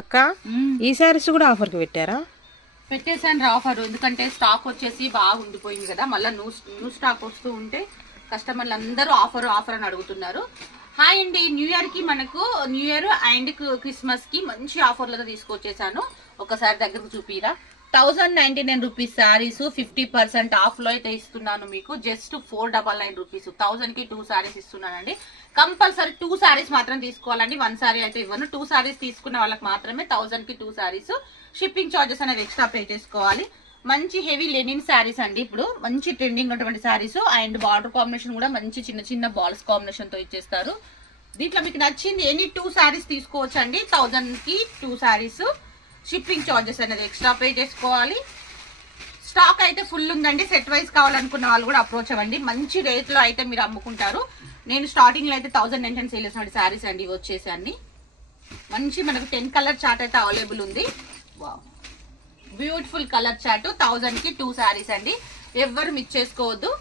అక్క ఈ సారీస్ కూడా ఆఫర్ కి పెట్టారా? పెట్టేసాను ఆఫర్, ఎందుకంటే స్టాక్ వచ్చేసి బాగా ఉండిపోయింది కదా, మళ్ళీ న్యూ స్టాక్ వస్తూ ఉంటే కస్టమర్లు అందరూ ఆఫర్ ఆఫర్ అని అడుగుతున్నారు. హాయ్ అండి, న్యూ ఇయర్ కి మనకు న్యూ ఇయర్ అండ్ క్రిస్మస్ కి మంచి ఆఫర్లతో తీసుకొచ్చేసాను. ఒకసారి దగ్గరకు చూపిరా. 1099 రూపీస్ శారీస్ 50% ఆఫ్ లో అయితే ఇస్తున్నాను మీకు. జస్ట్ 499 రూపీస్, 1000 కి 2 శారీస్ ఇస్తున్నానండి. కంపల్సరీ 2 శారీస్ మాత్రం తీసుకోవాలండి, 1 శారీ అయితే ఇవ్వను. 2 శారీస్ తీసుకున్న వాళ్ళకి మాత్రమే 1000 కి 2 శారీస్. షిప్పింగ్ చార్జెస్ అనేది ఎక్స్ట్రా పే చేసుకోవాలి. మంచి హెవీ లెనిన్ శారీస్ అండి, ఇప్పుడు మంచి ట్రెండింగ్ ఉన్నటువంటి శారీస్. అండ్ బార్డర్ కాంబినేషన్ కూడా మంచి చిన్న చిన్న బాల్స్ కాంబినేషన్ తో ఇచ్చేస్తారు. దీంట్లో మీకు నచ్చింది ఎనీ 2 శారీస్ తీసుకోవచ్చు అండి. 1000 కి 2 శారీస్. షిప్పింగ్ చార్జెస్ అనేది ఎక్స్ట్రా పే చేసుకోవాలి. స్టాక్ అయితే ఫుల్ ఉందండి. సెట్ వైజ్ కావాలనుకున్న వాళ్ళు కూడా అప్రోచ్ అవ్వండి. మంచి రేట్ లో అయితే మీరు అమ్ముకుంటారు. నేను స్టార్టింగ్ లో అయితే 1099 సేల్ చేసిన శారీస్ అండి వచ్చేసి అన్ని. మంచి మనకు 10 కలర్ చార్ట్ అయితే అవైలబుల్ ఉంది. Beautiful colour chart. 1000 కి 2 శారీస్ అండి. ఎవ్వరు మిస్ చేసుకోవద్దు.